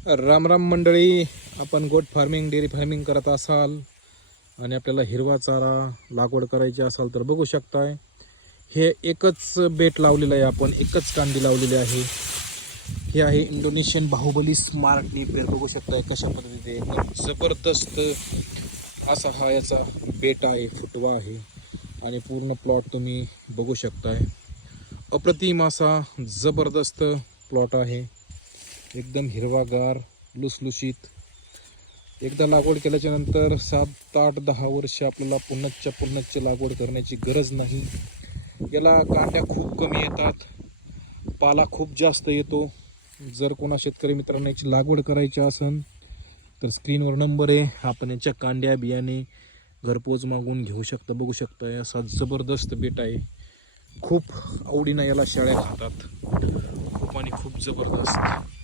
राम राम मंडळी, आपण गोट फार्मिंग डेअरी फार्मिंग करत असाल आणि आपल्याला हिरवा चारा लागवड करायची असाल तर बघू शकताय. हे एकच बेट लावलेलं आहे, आपण एकच कांडी लावलेली आहे. हे आहे इंडोनेशियन बाहुबली स्मार्ट नेपियर. बघू शकताय कशा पद्धतीने एकदम जबरदस्त असा हा याचा बेट आहे, फुटवा आहे आणि पूर्ण प्लॉट तुम्ही बघू शकताय. अप्रतिम असा जबरदस्त प्लॉट आहे, एकदम हिरवागार लुसलुशीत. एकदा लागवड केल्याच्या नंतर 7, 8, 10 वर्ष आपल्याला पुन्हा लागवड करण्याची गरज नाही. याला कांड्या खूप कमी येतात, पाला खूप जास्त येतो. जर कोणा शेतकरी मित्रांना याची लागवड करायची असेल तर स्क्रीनवर नंबर आहे, आपण याच्या कांड्या बियाणे घरपोच मागून घेऊ शकता. बघू शकता असा जबरदस्त बेट आहे. खूप आवडीनं याला शेळ्या खातात, खूप आणि खूप जबरदस्त.